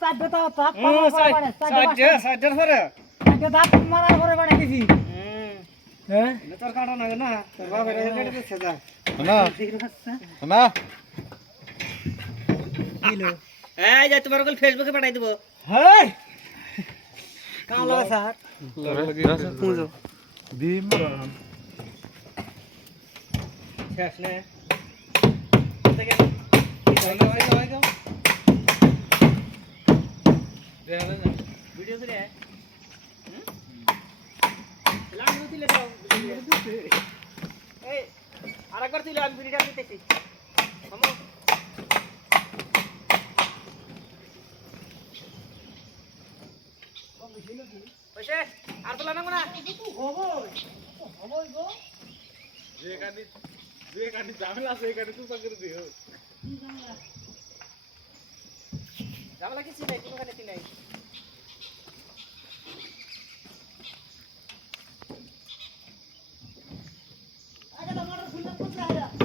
চারটে তো তাপ সাইডের পরে চারটে দাঁত মারার পরে বাড়ি দিছি হ্যাঁ তোর কাটা না না তোর বাপের কেটে দিচ্ছে যা না কিলো এই যে তোমার ওগুলো ফেসবুকে পাঠাই দিব হেই কামলা স্যার পুজো ডিম শেষ নে ভিডিও করে লাইন দিলে দাও এই আরেকবার দিলে আমি ভিডিওটা দিতেছি মামু ওইসে আর তো লানা না যেখানে ঝামেলা আছে এখানে তুই করে দিও ঝামেলা কিছু নাই কোনো কানে নাই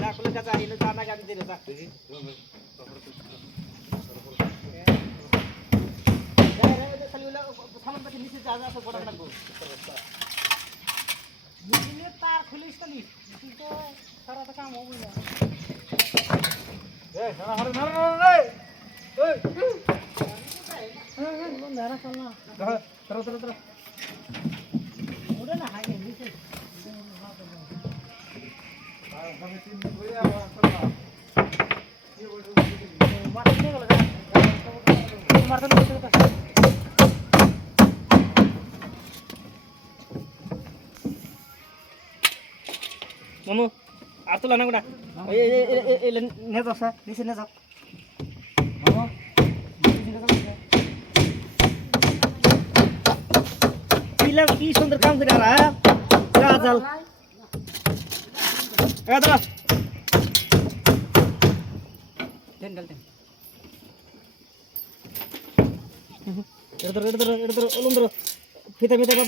না খুলে কাছে আইনো তো আমাকে আমি দিলে যা তার খুলিস তো তুই তো সারা তো কাম হবো না এই না হরে না রে এই ধারা চল না তর ওটা না হাগে নিচে মারতে নিয়ে গেল মারতে নিয়ে গেল মামু আর তো লানা গোটা এই নে যাও স্যার নিচে নে যাও পিলা কি সুন্দর কাম করে আর গাজাল এ দাঁড়া টেন্ডাল টেন এটা ধরো ওলম ধরো ফিতা বাদ দাও